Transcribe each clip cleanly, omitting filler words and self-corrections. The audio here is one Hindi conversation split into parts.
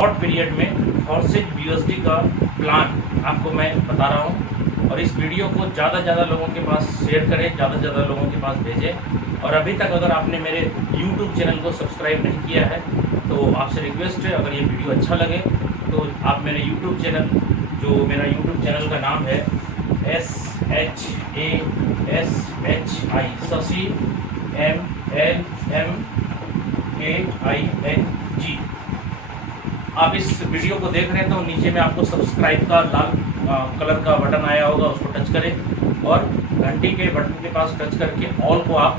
शॉर्ट पीरियड में फोर्सेज BUSD का प्लान आपको मैं बता रहा हूँ और इस वीडियो को ज़्यादा से ज़्यादा लोगों के पास शेयर करें, ज़्यादा से ज़्यादा लोगों के पास भेजें। और अभी तक अगर आपने मेरे YouTube चैनल को सब्सक्राइब नहीं किया है तो आपसे रिक्वेस्ट है, अगर ये वीडियो अच्छा लगे तो आप मेरे YouTube चैनल, जो मेरा YouTube चैनल का नाम है SHASHI शशि MLMKING, आप इस वीडियो को देख रहे हैं तो नीचे में आपको सब्सक्राइब का लाल कलर का बटन आया होगा, उसको टच करें और घंटी के बटन के पास टच करके ऑल को आप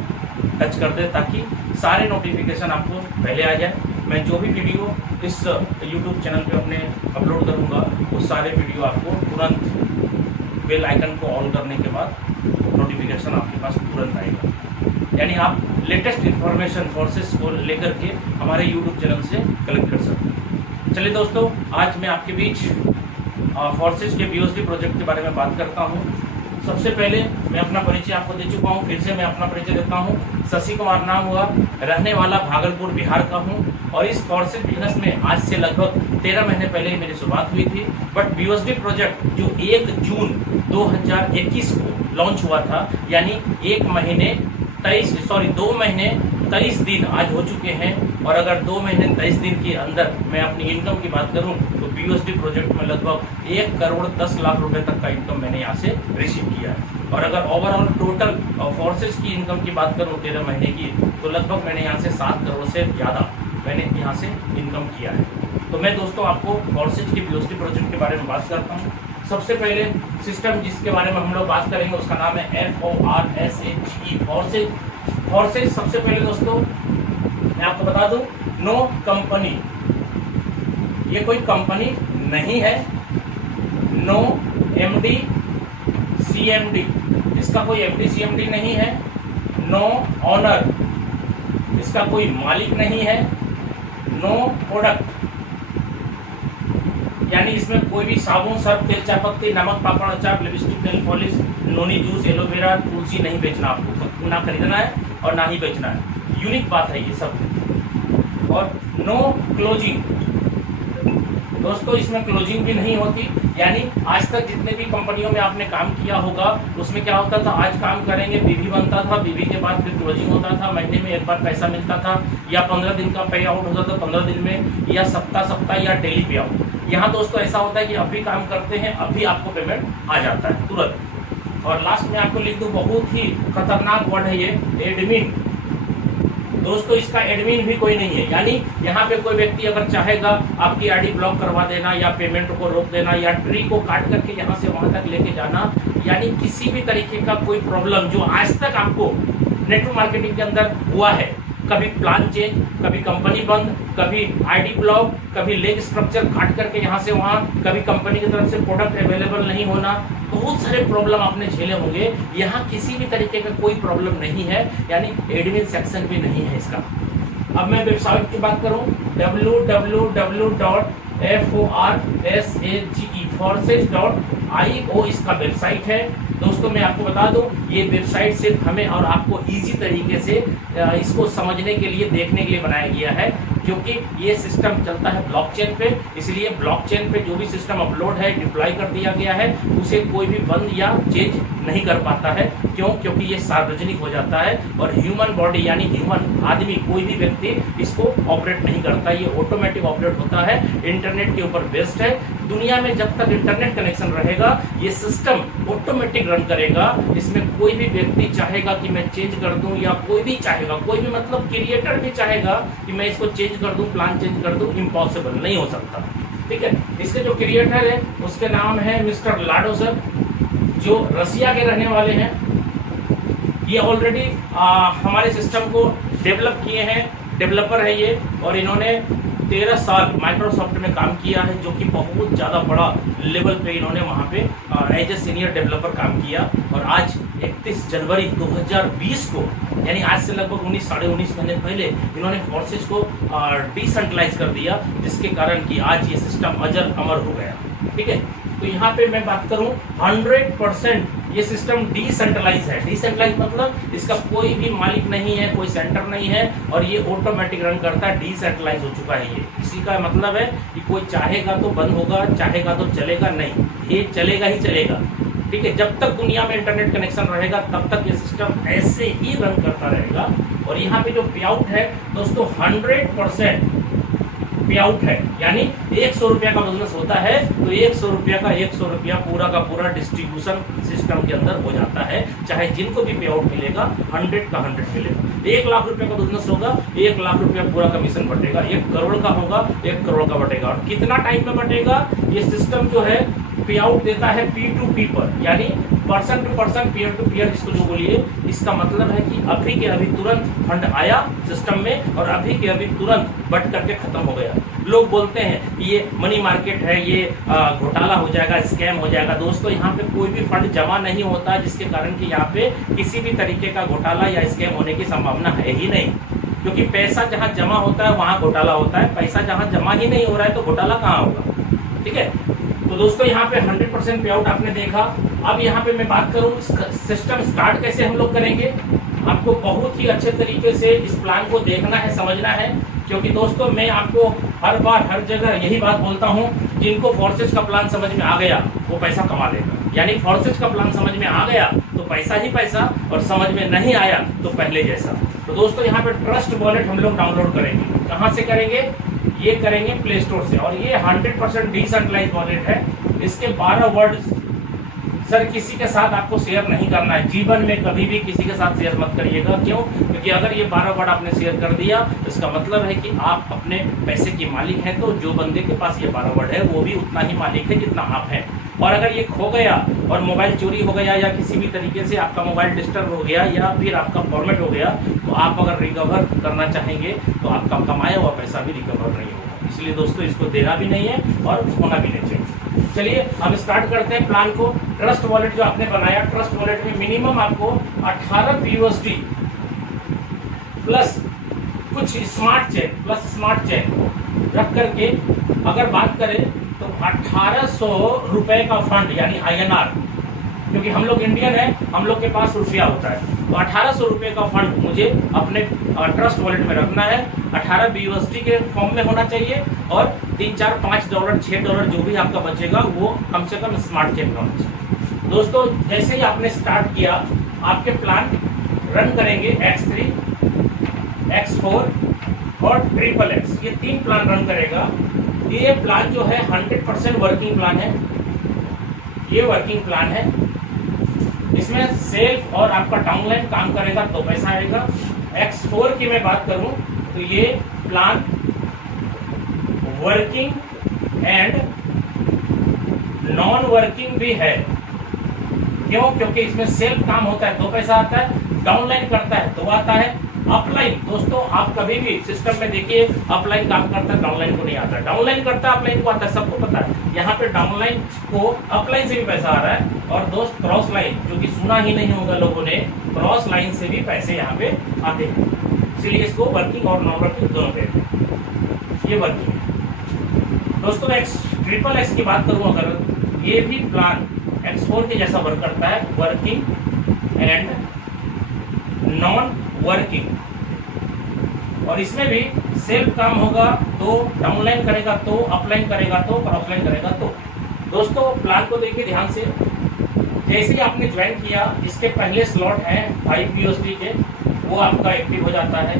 टच कर दें ताकि सारे नोटिफिकेशन आपको पहले आ जाए। मैं जो भी वीडियो इस YouTube चैनल पे अपने अपलोड करूँगा वो सारे वीडियो आपको तुरंत बेल आइकन को ऑन करने के बाद नोटिफिकेशन आपके पास तुरंत आएगा, यानी आप लेटेस्ट इन्फॉर्मेशन फोर्सेस को लेकर के हमारे YouTube चैनल से कलेक्ट कर सकते हैं। चलिए दोस्तों, आज मैं आपके बीच फोर्सेज के BUSD प्रोजेक्ट के बारे में बात करता हूं। सबसे पहले मैं अपना परिचय आपको दे चुका हूं, फिर से मैं अपना परिचय देता हूं। शशि कुमार नाम हुआ, रहने वाला भागलपुर बिहार का हूं और इस फोर्सेज बिजनेस में आज से लगभग 13 महीने पहले ही मेरी शुरुआत हुई थी। बट BUSD प्रोजेक्ट जो 1 जून 2021 को लॉन्च हुआ था, यानी 2 महीने 23 दिन आज हो चुके हैं। और अगर 2 महीने 23 दिन के अंदर मैं अपनी इनकम की बात करूं तो BUSD प्रोजेक्ट में लगभग 1 करोड़ 10 लाख रुपए तक का इनकम मैंने यहाँ से रिसीव किया है। और अगर ओवरऑल टोटल फोर्सेज की इनकम की बात करूं 13 महीने की, तो लगभग मैंने यहाँ से 7 करोड़ से ज़्यादा मैंने यहाँ से इनकम किया है। तो मैं दोस्तों आपको फोर्सेज के BUSD प्रोजेक्ट के बारे में बात करता हूँ। सबसे पहले सिस्टम जिसके बारे में हम लोग बात करेंगे उसका नाम है FORSAGE फोर्सेज। सबसे पहले दोस्तों मैं आपको बता दूं, नो कंपनी, ये कोई कंपनी नहीं है। नो MD CMD, इसका कोई MD CMD नहीं है। नो ऑनर, इसका कोई मालिक नहीं है। नो प्रोडक्ट, यानी इसमें कोई भी साबुन, सर्फ, तेल, चाय पत्ती, नमक, पापड़, अचार, लिपस्टिक, नेल पॉलिश, नोनी, जूस, एलोवेरा, तुलसी नहीं बेचना, आपको ना खरीदना है और ना ही बेचना है। यूनिक बात है ये सब। और नो क्लोजिंग, दोस्तों इसमें क्लोजिंग भी नहीं होती, यानी आज तक जितने भी कंपनियों में आपने काम किया होगा उसमें क्या होता था, आज काम करेंगे, बीवी बनता था, बीवी के बाद फिर क्लोजिंग होता था, महीने में एक बार पैसा मिलता था, या 15 दिन का पे आउट होता था 15 दिन में, या सप्ताह या डेली पे आउट। यहाँ दोस्तों ऐसा होता है कि अभी काम करते हैं, अभी आपको पेमेंट आ जाता है तुरंत। और लास्ट में आपको लिख दूं, बहुत ही खतरनाक वर्ड है ये, एडमिन। दोस्तों इसका एडमिन भी कोई नहीं है, यानी यहाँ पे कोई व्यक्ति अगर चाहेगा आपकी आईडी ब्लॉक करवा देना या पेमेंट को रोक देना या ट्री को काट करके यहाँ से वहां तक लेके जाना, यानी किसी भी तरीके का कोई प्रॉब्लम जो आज तक आपको नेटवर्क मार्केटिंग के अंदर हुआ है, कभी प्लान चेंज, कभी कंपनी बंद, कभी आईडी ब्लॉक, कभी लेग स्ट्रक्चर काट करके यहाँ से वहाँ, कभी कंपनी की तरफ से प्रोडक्ट अवेलेबल नहीं होना, बहुत सारे प्रॉब्लम आपने झेले होंगे। यहाँ किसी भी तरीके का कोई प्रॉब्लम नहीं है, यानी एडमिन सेक्शन भी नहीं है इसका। अब मैं वेबसाइट की बात करूँ, www.FORSAGE इसका वेबसाइट है। दोस्तों मैं आपको बता दूं, ये वेबसाइट सिर्फ हमें और आपको इजी तरीके से इसको समझने के लिए, देखने के लिए बनाया गया है, क्योंकि ये सिस्टम चलता है ब्लॉकचेन पे। इसलिए ब्लॉकचेन पे जो भी सिस्टम अपलोड है, डिप्लॉय कर दिया गया है, उसे कोई भी बंद या चेंज नहीं कर पाता है। क्यों? क्योंकि ये सार्वजनिक हो जाता है और ह्यूमन बॉडी यानी ह्यूमन आदमी, कोई भी व्यक्ति इसको ऑपरेट नहीं करता, ये ऑटोमेटिक ऑपरेट होता है, इंटरनेट के ऊपर बेस्ड है। दुनिया में जब तक इंटरनेट कनेक्शन रहेगा ये सिस्टम ऑटोमेटिक रन करेगा। इसमें कोई भी व्यक्ति चाहेगा कि मैं चेंज कर दूं, या कोई भी चाहेगा, कोई भी मतलब क्रिएटर भी चाहेगा कि मैं इसको चेंज कर दूं, प्लान चेंज कर दूं, इम्पॉसिबल, नहीं हो सकता। ठीक है, इसके जो क्रिएटर है उसके नाम है मिस्टर लाडो सर, जो रसिया के रहने वाले हैं। ये ऑलरेडी हमारे सिस्टम को डेवलप किए हैं, डेवलपर है ये, और इन्होंने 13 साल माइक्रोसॉफ्ट में काम किया है, जो कि बहुत ज़्यादा बड़ा लेवल पे इन्होंने वहाँ पे एज ए सीनियर डेवलपर काम किया। और आज 31 जनवरी 2020 को, यानी आज से लगभग 19 महीने पहले इन्होंने फोर्सेज को डिसेंट्रलाइज कर दिया, जिसके कारण कि आज ये सिस्टम अजर अमर हो गया। ठीक है, तो यहाँ पे मैं बात करूँ 100% ये सिस्टम डिसेंट्रलाइज है। डिसेंट्रलाइज मतलब इसका कोई भी मालिक नहीं है, कोई सेंटर नहीं है और ये ऑटोमेटिक रन करता है। डिसेंट्रलाइज हो चुका है ये। इसी का मतलब है कि कोई चाहेगा तो बंद होगा, चाहेगा तो चलेगा नहीं, ये चलेगा ही चलेगा। ठीक है, जब तक दुनिया में इंटरनेट कनेक्शन रहेगा तब तक ये सिस्टम ऐसे ही रन करता रहेगा। और यहाँ पे जो पे आउट है दोस्तों 100% पे आउट है, यानी 100 रुपया का बिजनेस होता है तो 100 रुपया का 100 रुपया पूरा का पूरा डिस्ट्रीब्यूशन सिस्टम के अंदर हो जाता है। चाहे जिनको भी पे आउट मिलेगा 100 का 100 मिलेगा। 1 लाख रुपया का बिजनेस होगा, 1 लाख रुपया पूरा कमीशन बटेगा। 1 करोड़ का होगा, 1 करोड़ का बटेगा। और कितना टाइम में बटेगा? ये सिस्टम जो है पे आउट देता है P2P पर, यानी person to person, peer to peer, जिसको जो बोलिए। इसका मतलब है कि अभी के अभी तुरंत फंड आया सिस्टम में और अभी के अभी तुरंत बट करके खत्म हो गया। लोग बोलते हैं कि ये मनी मार्केट है, ये घोटाला हो जाएगा, स्कैम हो जाएगा। दोस्तों यहाँ पे कोई भी फंड जमा नहीं होता जिसके कारण कि यहाँ पे किसी भी तरीके का घोटाला या स्कैम होने की संभावना है ही नहीं, क्योंकि पैसा जहाँ जमा होता है वहाँ घोटाला होता है। पैसा जहाँ जमा ही नहीं हो रहा है तो घोटाला कहाँ होगा? ठीक है, तो दोस्तों यहाँ पे 100% पे आउट आपने देखा। अब यहाँ पे मैं बात करूँ सिस्टम स्टार्ट कैसे हम लोग करेंगे। आपको बहुत ही अच्छे तरीके से इस प्लान को देखना है, समझना है, क्योंकि दोस्तों मैं आपको हर बार हर जगह यही बात बोलता हूँ, जिनको फोर्सेज का प्लान समझ में आ गया वो पैसा कमा लेगा। यानी फोर्सेज का प्लान समझ में आ गया तो पैसा ही पैसा, और समझ में नहीं आया तो पहले जैसा। तो दोस्तों यहाँ पे ट्रस्ट वॉलेट हम लोग डाउनलोड करेंगे। कहाँ से करेंगे? ये करेंगे प्ले स्टोर से। और ये 100% डिसेंट्रलाइज वॉलेट है। इसके 12 वर्ड सर किसी के साथ आपको शेयर नहीं करना है, जीवन में कभी भी किसी के साथ शेयर मत करिएगा। क्यों? क्योंकि अगर ये 12 वर्ड आपने शेयर कर दिया इसका मतलब है कि आप अपने पैसे की मालिक हैं। तो जो बंदे के पास ये 12 वर्ड है वो भी उतना ही मालिक है जितना आप हैं। और अगर ये खो गया और मोबाइल चोरी हो गया या किसी भी तरीके से आपका मोबाइल डिस्टर्ब हो गया या फिर आपका फॉर्मेट हो गया तो आप अगर रिकवर करना चाहेंगे तो आपका कमाया हुआ पैसा भी रिकवर नहीं होगा। इसलिए दोस्तों इसको देना भी नहीं है और होना भी नहीं चाहिए। चलिए हम स्टार्ट करते हैं प्लान को। ट्रस्ट वॉलेट जो आपने बनाया, ट्रस्ट वॉलेट में मिनिमम आपको 18 PUSD प्लस कुछ स्मार्ट चेन रख करके अगर बात करें तो 1800 रुपए का फंड, यानी INR, क्योंकि हम लोग इंडियन है, हम लोग के पास रुपया होता है, तो 1800 रुपए का फंड मुझे अपने ट्रस्ट वॉलेट में रखना है। 18 BUSD के फॉर्म में होना चाहिए और 3, 4, $5, $6 जो भी आपका बचेगा वो कम से कम स्मार्ट चेन में होना चाहिए। दोस्तों जैसे ही आपने स्टार्ट किया आपके प्लान रन करेंगे X3, X4 और XXX, ये 3 प्लान रन करेगा। ये प्लान जो है 100% वर्किंग प्लान है। ये वर्किंग प्लान है, इसमें सेल्फ और आपका डाउनलाइन काम करेगा तो पैसा आएगा। X4 की मैं बात करूं तो ये plan working and non working भी है। क्यों? क्योंकि इसमें सेल्फ काम होता है तो पैसा आता है, डाउनलाइन करता है तो आता है। अपलाइन दोस्तों आप कभी भी सिस्टम में देखिए, अपलाइन काम करता है, डाउनलाइन को नहीं आता। डाउनलाइन करता है, अपलाइन को आता है, सबको पता है। यहाँ पे डाउनलाइन को अपलाइन से भी पैसा आ रहा है। और दोस्त क्रॉस लाइन, जो कि सुना ही नहीं होगा लोगों ने, क्रॉस लाइन से भी पैसे यहाँ पे आते हैं। इसलिए इसको वर्किंग और नॉन वर्किंग दोनों कहते हैं। ये वर्किंग है। दोस्तों XXX की बात करूँ अगर, ये भी प्लान X4 के जैसा वर्क करता है, वर्किंग एंड नॉन वर्किंग। और इसमें भी सेल्फ काम होगा तो डाउनलाइन करेगा तो अपलाइन करेगा तो क्रॉसलाइन करेगा तो। दोस्तों प्लान को देखिए ध्यान से। जैसे ही आपने ज्वाइन किया, इसके पहले स्लॉट हैं 5 BUSD के, वो आपका एक्टिव हो जाता है।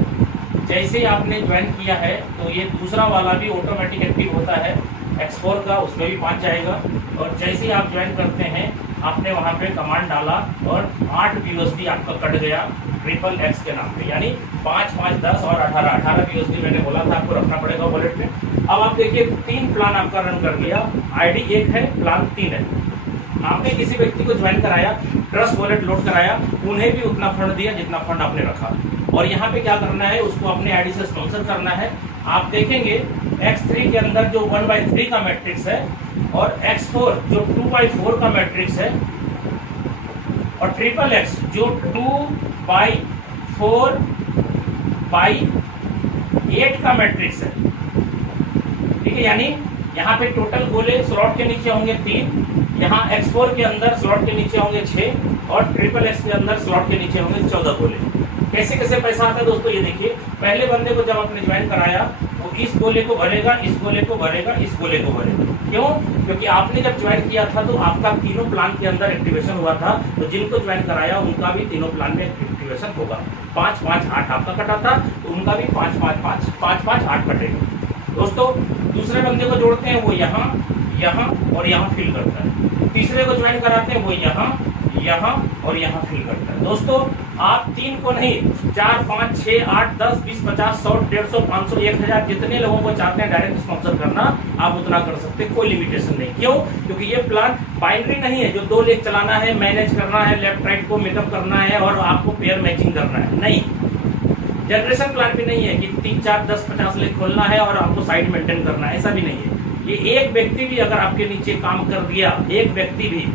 जैसे ही आपने ज्वाइन किया है तो ये दूसरा वाला भी ऑटोमेटिक एक्टिव होता है X4 का, उसमें भी 5 जाएगा। और जैसे ही आप ज्वाइन करते हैं आपने वहाँ पे कमांड डाला और 8 BUSD आपका कट गया XXX के नाम पे, यानी 5, 5, 10 और 18 BUSD मैंने बोला था आपको रखना पड़ेगा वॉलेट में। अब आप देखिए 3 प्लान आपका रन कर दिया। ID 1 है, प्लान 3 है। आपने किसी व्यक्ति को ज्वाइन कराया, ट्रस्ट वॉलेट लोड कराया, उन्हें भी उतना फंड दिया जितना फंड आपने रखा। और यहाँ पे क्या करना है, उसको अपने ID से स्पॉन्सर करना है। आप देखेंगे X3 के अंदर जो 1/3 का मैट्रिक्स है और X4 जो 2/4 का मैट्रिक्स है और XXX जो 2/4/8 का मैट्रिक्स है। ठीक है, यानी यहाँ पे टोटल गोले स्लॉट के नीचे होंगे 3, यहाँ X4 के अंदर स्लॉट के नीचे होंगे 6 और XXX के अंदर स्लॉट के नीचे होंगे 14 गोले। कैसे कैसे पैसा आता है दोस्तों, ये देखिए। पहले बंदे को जब आपने ज्वाइन कराया वो इस गोले को भरेगा, इस गोले को भरेगा, इस गोले को भरेगा। क्यों? क्योंकि आपने जब ज्वाइन किया था तो आपका तीनों प्लान के अंदर एक्टिवेशन हुआ था, तो जिनको ज्वाइन कराया उनका भी तीनों प्लान में एक्टिवेशन होगा। 5 5 8 आपका कटा था, तो उनका भी 5 5 5 5 5 8 कटेगा। दोस्तों दूसरे बंदे को जोड़ते हैं, वो यहाँ यहाँ और यहाँ फिल करता है। तीसरे को ज्वाइन कराते हैं, वो यहाँ और यहाँ फिल करता है। दोस्तों आप 3 को नहीं, 4 5 6 8 10 20 50 100 150 500 1000 जितने लोगों को चाहते हैं डायरेक्ट स्पॉन्सर करना, आप उतना कर सकते हैं, कोई लिमिटेशन नहीं। क्यों? क्योंकि ये प्लान बाइनरी नहीं है जो 2 लेग चलाना है, मैनेज करना है, लेफ्ट राइट को मेकअप करना है और आपको पेयर मैचिंग करना है। नहीं, जनरेशन प्लान भी नहीं है कि 3 4 10 50 लेग खोलना है और आपको साइड मेंटेन करना है, ऐसा भी नहीं है। ये एक व्यक्ति भी अगर आपके नीचे काम कर दिया, एक व्यक्ति भी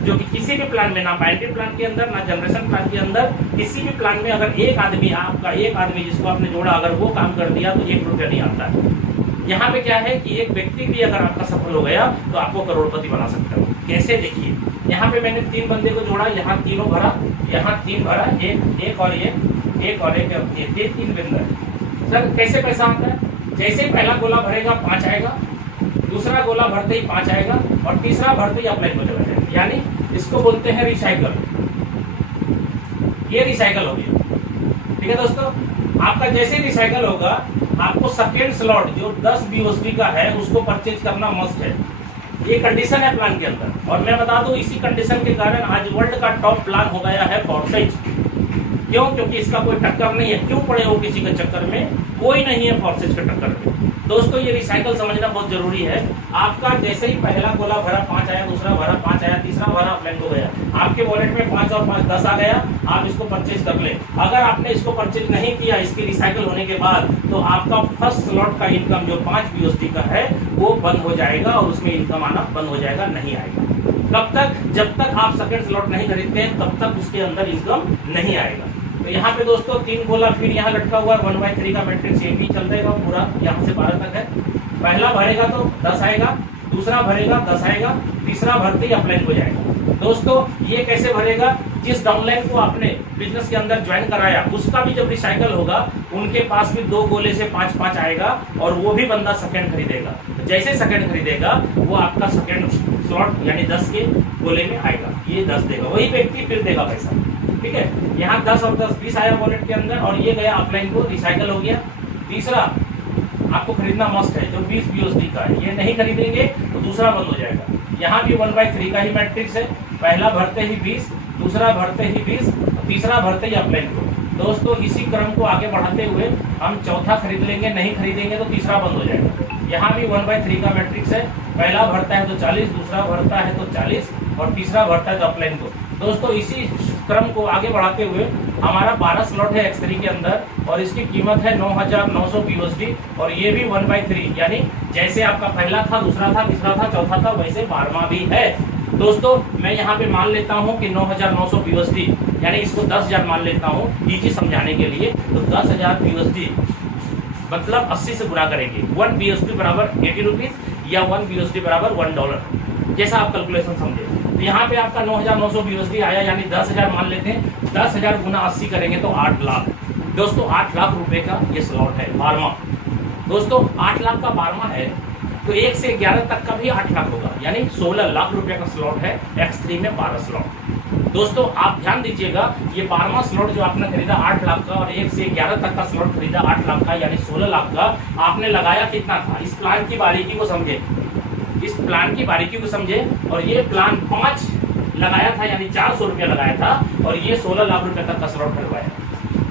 जो कि किसी भी प्लान में, ना बाइनरी प्लान के अंदर ना जनरेशन प्लान के अंदर, किसी भी प्लान में अगर एक आदमी, आपका एक आदमी जिसको आपने जोड़ा, अगर वो काम कर दिया तो 1 रुपया नहीं आता है। यहाँ पे क्या है कि एक व्यक्ति भी अगर आपका सफल हो गया तो आपको करोड़पति बना सकता है। कैसे? देखिए, यहाँ पे मैंने 3 बंदे को जोड़ा, यहाँ तीनों भरा, यहाँ 3 भरा, एक और ये 3 बिंदु। सर कैसे पैसा आता है? जैसे ही पहला गोला भरेगा 5 आएगा, दूसरा गोला भरते ही 5 आएगा और तीसरा भरते ही अपलाइन हो जाएगा। यानी इसको बोलते हैं रिसाइकल। ये रिसाइकल हो गया। ठीक है दोस्तों, आपका जैसे ही रिसाइकल होगा आपको सेकेंड स्लॉट जो 10 BUSD का है उसको परचेज करना मस्ट है। ये कंडीशन है प्लान के अंदर। और मैं बता दूं, इसी कंडीशन के कारण आज वर्ल्ड का टॉप प्लान हो गया है फॉर्सेज। क्यों? क्योंकि इसका कोई टक्कर नहीं है। क्यों पड़े हो किसी के चक्कर में? कोई नहीं है फॉर्सेज के टक्कर में। दोस्तों ये रिसाइकल समझना बहुत जरूरी है। आपका जैसे ही पहला गोला भरा 5 आया, दूसरा भरा 5 आया, तीसरा भरा अपलाइन हो गया, आपके वॉलेट में 5 और 5 10 आ गया, आप इसको परचेज कर ले। अगर आपने इसको परचेज नहीं किया इसके रिसाइकल होने के बाद, तो आपका फर्स्ट स्लॉट का इनकम जो 5 BUSD का है वो बंद हो जाएगा और उसमें इनकम आना बंद हो जाएगा, नहीं आएगा। कब तक? जब तक आप सेकंड स्लॉट नहीं खरीदते हैं तब तक उसके अंदर इनकम नहीं आएगा। तो यहाँ पे दोस्तों 3 गोला फिर यहाँ लटका हुआ 1/3 का मैट्रिक्स, ये भी चल जाएगा पूरा, यहाँ से 12 तक है। पहला भरेगा तो 10 आएगा, दूसरा भरेगा 10 आएगा, तीसरा भरते ही अपलाइन हो जाएगा। दोस्तों ये कैसे भरेगा? जिस डाउनलाइन को आपने बिजनेस के अंदर ज्वाइन कराया उसका भी जब रिसाइकल होगा उनके पास भी 2 गोले से 5 5 आएगा और वो भी बंदा सेकंड खरीदेगा। तो जैसे सेकंड खरीदेगा वो आपका सेकंड स्लॉट यानी 10 के गोले में आएगा, ये 10 देगा, वही व्यक्ति फिर देगा पैसा। ठीक है, यहाँ 10 और 10 20 आया वॉलेट के अंदर और ये गया अपलाइन को, रिसाइकल हो गया। तीसरा आपको खरीदना मस्ट है जो 20 BUSD का है, ये नहीं खरीदेंगे तो दूसरा बंद हो जाएगा। यहाँ भी 1/3 का ही मैट्रिक्स है, पहला भरते ही 20, दूसरा भरते ही 20, तीसरा भरते ही अपलाइन को। दोस्तों इसी क्रम को आगे बढ़ाते हुए हम चौथा खरीद लेंगे, नहीं खरीदेंगे तो तीसरा बंद हो जाएगा। यहाँ भी 1/3 का मैट्रिक्स है, पहला भरता है तो 40, दूसरा भरता है तो 40 और तीसरा भरता है तो अपलाइन को। दोस्तों इसी क्रम को आगे बढ़ाते हुए हमारा 12 स्लॉट है X3 के अंदर और इसकी कीमत है 9,900 BUSD और ये भी 1/3, यानी जैसे आपका पहला था, दूसरा था, तीसरा था, चौथा था, वैसे 12वां भी है। दोस्तों मैं यहाँ पे मान लेता हूँ कि 9,900 BUSD, यानी इसको 10,000 मान लेता हूँ इजी समझाने के लिए। तो 10,000 BUSD मतलब 80 से गुणा करेंगे, 1 BUSD बराबर 80 रुपीज या 1 BUSD बराबर $1, जैसा आप कैलकुलेशन समझे। तो यहाँ पे आपका 9,900 BUSD आया, यानी 10,000 मान लेते हैं, 10,000 गुना 80 करेंगे तो 8 लाख। दोस्तों 8 लाख रुपए का ये स्लॉट है 12वां। दोस्तों 8 लाख का 12वां है तो 1 से 11 तक का भी 8 लाख होगा, यानी 16 लाख रुपए का स्लॉट है X3 में 12 स्लॉट। दोस्तों आप ध्यान दीजिएगा, ये 12वां स्लॉट जो आपने खरीदा 8 लाख का और 1 से 11 तक का स्लॉट खरीदा 8 लाख का, यानी 16 लाख का, आपने लगाया कितना था? इस प्लान की बारीकी को समझे, इस प्लान की बारीकी को समझे। और ये प्लान 5 लगाया था, यानी 400 रुपया लगाया था और ये 16 लाख रुपए तक का स्लॉट खरीदवाया।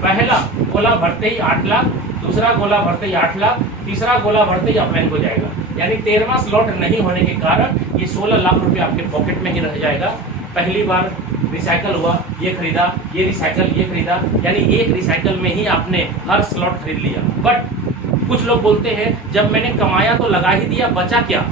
पहला गोला भरते ही 8 लाख, दूसरा गोला भरते ही 8 लाख, तीसरा गोला भरते ही अपलाइन हो जाएगा, यानी 13वां स्लॉट नहीं होने के कारण ये 16 लाख रुपए आपके पॉकेट में ही रह जाएगा। पहली बार रिसाइकल हुआ, ये खरीदा, ये रिसाइकल, ये खरीदा, यानी एक रिसाइकल में ही आपने हर स्लॉट खरीद लिया। बट कुछ लोग बोलते हैं जब मैंने कमाया तो लगा ही दिया, बचा क्या?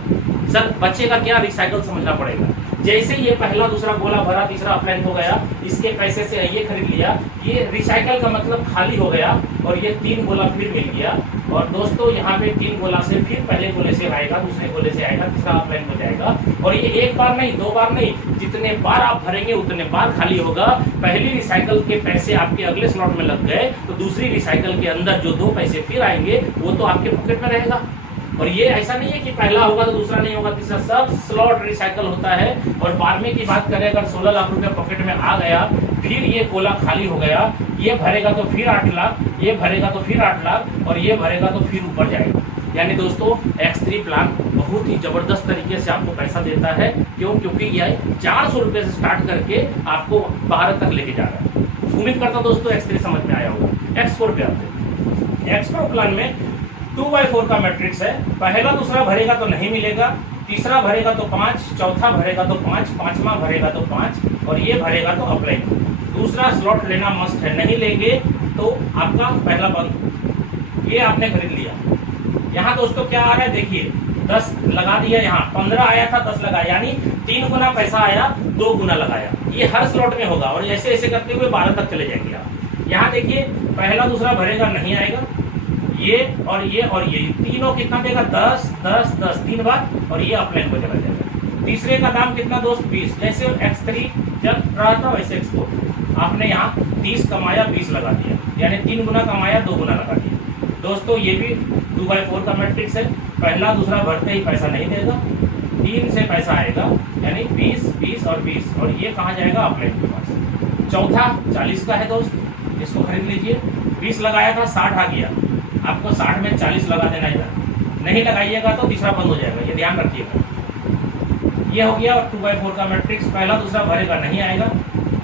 सर बचेगा क्या? रिसाइकल समझना पड़ेगा। जैसे ये पहला दूसरा गोला भरा, तीसरा अपलाइन हो गया, इसके पैसे से ये खरीद लिया, ये रिसाइकल का मतलब खाली हो गया और ये 3 गोला फिर मिल गया। और दोस्तों यहाँ पे 3 गोला से फिर पहले गोले से आएगा, दूसरे गोले से आएगा, तीसरा अपलाइन हो जाएगा। और ये एक बार नहीं, 2 बार नहीं, जितने बार आप भरेंगे उतने बार खाली होगा। पहली रिसाइकल के पैसे आपके अगले स्लॉट में लग गए तो दूसरी रिसाइकल के अंदर जो 2 पैसे फिर आएंगे वो तो आपके पॉकेट में रहेगा। और ये ऐसा नहीं है कि पहला होगा तो दूसरा नहीं होगा, तीसरा, सब स्लॉट रिसाइकल होता है। और 12वें की बात करें, अगर 16 लाख रुपया पॉकेट में आ गया, फिर ये गोला खाली हो गया, ये भरेगा तो फिर 8 लाख, ये भरेगा तो फिर 8 लाख और ये भरेगा तो फिर ऊपर जाएगा। यानी दोस्तों X3 प्लान बहुत ही जबरदस्त तरीके से आपको पैसा देता है। क्यों? क्योंकि यह 400 रुपये से स्टार्ट करके आपको 12 तक लेके जा रहा है। उम्मीद करता हूं दोस्तों X3 समझ में आया होगा। X4 पे आते हैं। X4 प्लान में 2/4 का मैट्रिक्स है। पहला दूसरा भरेगा तो नहीं मिलेगा, तीसरा भरेगा तो 5, चौथा भरेगा तो 5, पांचवा भरेगा तो 5 और ये भरेगा तो अपलाइन। दूसरा स्लॉट लेना मस्ट है, नहीं लेंगे तो आपका पहला बंद। ये आपने खरीद लिया। यहाँ दोस्तों क्या आ रहा है देखिए, 10 लगा दिया, यहाँ 15 आया था, 10 लगाया, यानी 3 गुना पैसा आया, 2 गुना लगाया। ये हर स्लॉट में होगा और ऐसे ऐसे करते हुए 12 तक चले जाएंगे आप। यहाँ देखिए पहला दूसरा भरेगा नहीं आएगा, ये और ये और ये तीनों कितना देगा, 10 10 10 3 बार और ये अपलाइन को चला जाएगा। तीसरे का दाम कितना दोस्त, 20। जैसे X3 चल रहा था वैसे X4 आपने यहाँ 30 कमाया, 20 लगा दिया, यानी 3 गुना कमाया, 2 गुना लगा दिया। दोस्तों ये भी 2/4 का मैट्रिक्स है। पहला दूसरा भरते ही पैसा नहीं देगा, 3 से पैसा आएगा, यानी 20 20 और 20 और ये कहाँ जाएगा, अपलाइन के पास। चौथा 40 का है दोस्त, इसको खरीद लीजिए। 20 लगाया था, 60 आ गया, आपको 60 में 40 लगा देना इधर। नहीं लगाइएगा तो तीसरा बंद हो जाएगा, ये ध्यान रखिएगा। ये हो गया 2/4 का मैट्रिक्स। पहला दूसरा भरेगा नहीं आएगा,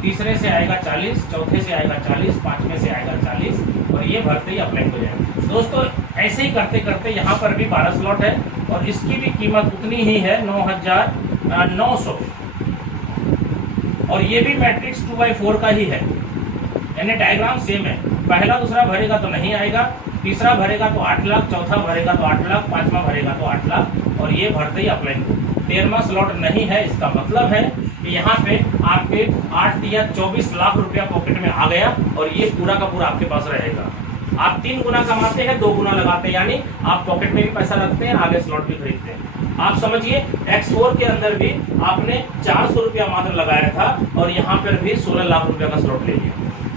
तीसरे से आएगा 40, चौथे से आएगा 40, पांचवें से आएगा 40 और ये भरते ही अपलाइन हो जाएगा। दोस्तों ऐसे ही करते करते यहाँ पर भी 12 स्लॉट है और इसकी भी कीमत उतनी ही है, 9,900। और ये भी मैट्रिक्स 2/4 का ही है, यानी डायग्राम सेम है। पहला दूसरा भरेगा तो नहीं आएगा, तीसरा भरेगा तो 8 लाख, चौथा भरेगा तो 8 लाख, पांचवा भरेगा तो 8 लाख और ये भरते ही अपलाइन। 13वां स्लॉट नहीं है, इसका मतलब है कि यहाँ पे आपके 8 या 24 लाख रुपया पॉकेट में आ गया और ये पूरा का पूरा आपके पास रहेगा। आप 3 गुना कमाते हैं, 2 गुना लगाते हैं, यानी आप पॉकेट में भी पैसा रखते हैं, आगे स्लॉट भी खरीदते हैं। आप समझिए X4 के अंदर भी आपने 400 रुपया मात्र लगाया था और यहाँ पर भी 16 लाख रुपया का स्लॉट ले लिया।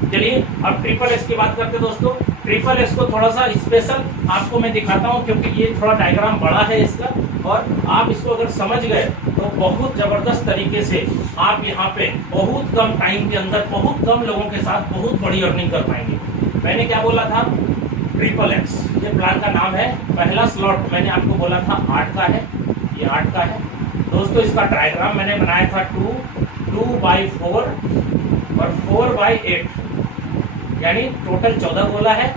चलिए अब XXX की बात करते हैं दोस्तों। XXX को थोड़ा सा स्पेशल आपको मैं दिखाता हूँ क्योंकि ये थोड़ा डायग्राम बड़ा है इसका, और आप इसको अगर समझ गए तो बहुत जबरदस्त तरीके से आप यहाँ पे बहुत कम टाइम के अंदर बहुत कम लोगों के साथ बहुत बड़ी अर्निंग कर पाएंगे। मैंने क्या बोला था, XXX ये प्लान का नाम है। पहला स्लॉट मैंने आपको बोला था 8 का है, ये 8 का है दोस्तों। इसका डायग्राम मैंने बनाया था 2/4 और 4/8, यानी टोटल 14 गोला है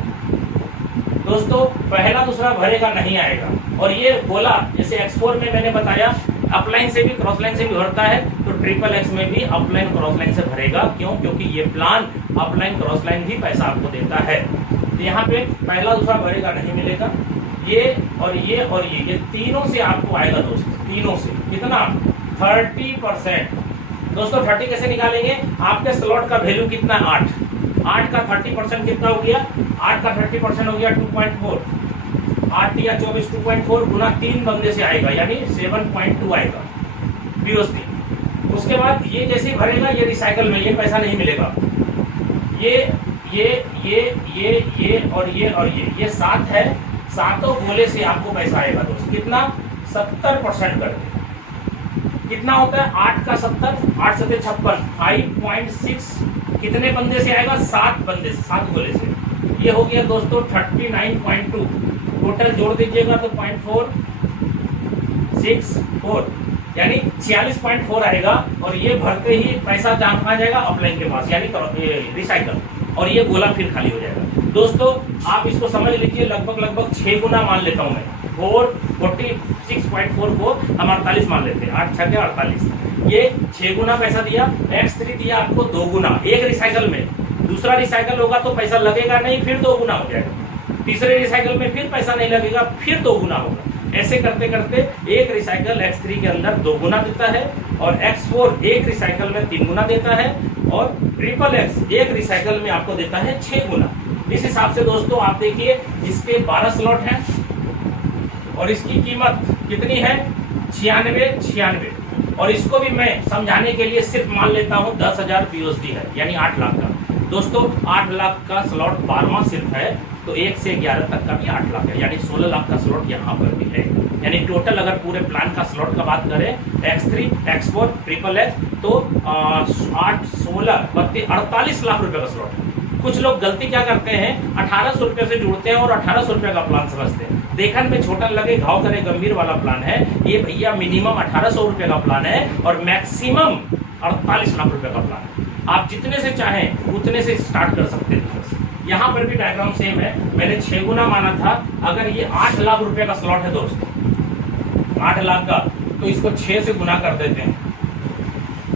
दोस्तों। पहला दूसरा भरेगा नहीं आएगा और ये गोला जैसे X4 में मैंने बताया अपलाइन से भी क्रॉस लाइन से भी भरता है, तो XXX में भी अपलाइन क्रॉस लाइन से भरेगा। क्यों? क्योंकि ये प्लान अपलाइन क्रॉस लाइन भी पैसा आपको देता है। तो यहाँ पे पहला दूसरा भरेगा नहीं मिलेगा, ये और ये और ये तीनों से आपको आएगा दोस्तों, तीनों से कितना, 30%। दोस्तों 30 कैसे निकालेंगे, आपके स्लॉट का वैल्यू कितना, 8 का 30% कितना हो गया, 8 का 30% हो गया 2.4, 8 या 24 2.4 गुना 3 बंदे से आएगा, यानी 7.2 आएगा POC। उसके बाद ये जैसे ही भरेगा ये रिसाइकल में ये पैसा नहीं मिलेगा, ये और ये 7 है, सातों गोले से आपको पैसा आएगा दोस्त। कितना, 70% करके कितना होता है, 8 का 70, 8 7 56, 5.6 कितने बंदे से आएगा, 7 बंदे से, 7 गोले से। ये हो गया दोस्तों 39.2, टोटल जोड़ दीजिएगा तो 0.464, यानी 46.4 आएगा और ये भरते ही पैसा कहाँ जाएगा, अपलाइन के पास, यानी रिसाइकल, और ये गोला फिर खाली हो जाएगा। दोस्तों आप इसको समझ लीजिए, लगभग 6 गुना मान लेता हूँ मैं, 46.4 को हम 48 मान लेते हैं, 8 6 48, ये 6 गुना पैसा दिया। X3 दिया आपको 2 गुना एक रिसाइकल में, दूसरा रिसाइकल होगा तो पैसा लगेगा नहीं, फिर 2 गुना हो जाएगा, तीसरे रिसाइकल में फिर पैसा नहीं लगेगा, फिर 2 गुना होगा। ऐसे करते करते एक रिसाइकल X3 के अंदर 2 गुना देता है और X4 एक रिसाइकल में 3 गुना देता है और XXX एक रिसाइकल में आपको देता है 6 गुना। इस हिसाब से दोस्तों आप देखिए इसके 12 स्लॉट हैं और इसकी कीमत कितनी है 96 और इसको भी मैं समझाने के लिए सिर्फ मान लेता हूं 10,000 PUSD है, यानी 8 लाख का। दोस्तों 8 लाख का स्लॉट 12वां सिर्फ है, तो 1 से 11 तक का भी 8 लाख है, यानी 16 लाख का स्लॉट यहाँ पर भी है। यानी टोटल अगर पूरे प्लान का स्लॉट का बात करें X3, X4, XXX तो 8, 16, 48 लाख रुपए का स्लॉट है। कुछ लोग गलती क्या करते हैं 1800 रुपए से जुड़ते हैं और 1800 रुपए का प्लान समझते हैं। देखने में छोटा लगे घाव करे गंभीर वाला प्लान है ये भैया। मिनिमम 1800 रुपए का प्लान है और मैक्सिमम 48 लाख रुपए का प्लान है। आप जितने से चाहें उतने से स्टार्ट कर सकते हैं। यहाँ पर भी डायग्राम सेम है, मैंने 6 गुना माना था। अगर ये 8 लाख रुपए का स्लॉट है दोस्तों 8 लाख का, तो इसको 6 से गुना कर देते हैं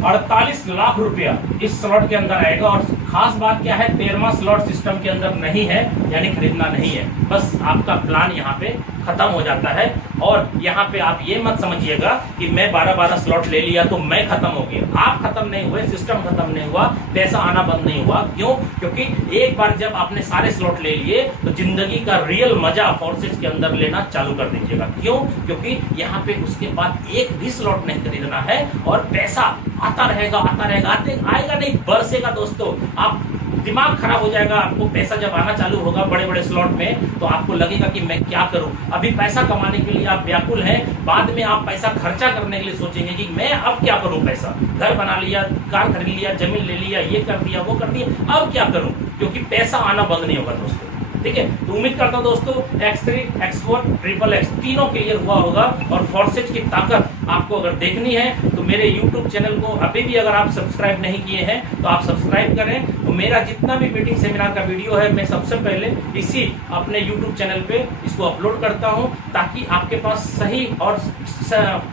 48 लाख रुपया इस स्लॉट के अंदर आएगा। और खास बात क्या है 13वां स्लॉट सिस्टम के अंदर नहीं है, यानी खरीदना नहीं है, बस आपका प्लान यहाँ पे खत्म हो जाता है। और यहाँ पे आप ये मत समझिएगा कि मैं 12-12 स्लॉट ले लिया तो मैं खत्म हो गया। आप खत्म नहीं हुए, सिस्टम खत्म नहीं हुआ, पैसा आना बंद नहीं हुआ। क्यों? क्योंकि एक बार जब आपने सारे स्लॉट ले लिए तो जिंदगी का रियल मजा फोर्सेज के अंदर लेना चालू कर दीजिएगा। क्यों? क्योंकि यहाँ पे उसके बाद एक भी स्लॉट नहीं खरीदना है और पैसा आता रहेगा आएगा नहीं बरसेगा। दोस्तों आप दिमाग खराब हो जाएगा। आपको पैसा जब आना चालू होगा बड़े बड़े स्लॉट में तो आपको लगेगा कि मैं क्या करूं। अभी पैसा कमाने के लिए आप व्याकुल हैं, बाद में आप पैसा खर्चा करने के लिए सोचेंगे कि मैं अब क्या करूं। पैसा घर बना लिया, कार खरीद लिया, जमीन ले लिया, ये कर दिया, वो कर दिया, अब क्या करूं, क्योंकि पैसा आना बंद नहीं होगा दोस्तों। ठीक है, तो उम्मीद करता हूं दोस्तों X3, X4, XXX तीनों क्लियर हुआ होगा। और फोर्सेज की ताकत आपको अगर देखनी है तो मेरे YouTube चैनल को अभी भी अगर आप सब्सक्राइब नहीं किए हैं तो आप सब्सक्राइब करें। तो मेरा जितना भी मीटिंग सेमिनार का वीडियो है मैं सबसे पहले इसी अपने YouTube चैनल पे इसको अपलोड करता हूं, ताकि आपके पास सही और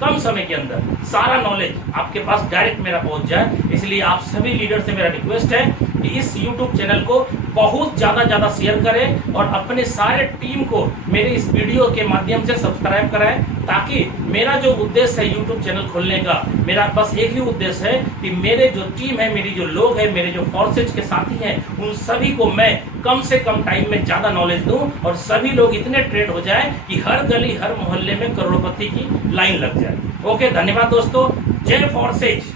कम समय के अंदर सारा नॉलेज आपके पास डायरेक्ट मेरा पहुंच जाए। इसलिए आप सभी लीडर से मेरा रिक्वेस्ट है कि इस YouTube चैनल को बहुत ज्यादा शेयर करें और अपने सारे टीम को मेरे इस वीडियो के माध्यम से सब्सक्राइब कराएं, ताकि मेरा जो उद्देश्य है YouTube चैनल खोलने का, मेरा बस एक ही उद्देश्य है कि मेरे जो टीम है, मेरी जो लोग हैं, मेरे जो फोर्सेज के साथी हैं, उन सभी को मैं कम से कम टाइम में ज्यादा नॉलेज दूं और सभी लोग इतने ट्रेड हो जाए कि हर गली हर मोहल्ले में करोड़पति की लाइन लग जाए। ओके, धन्यवाद दोस्तों। जय फोर्सेज।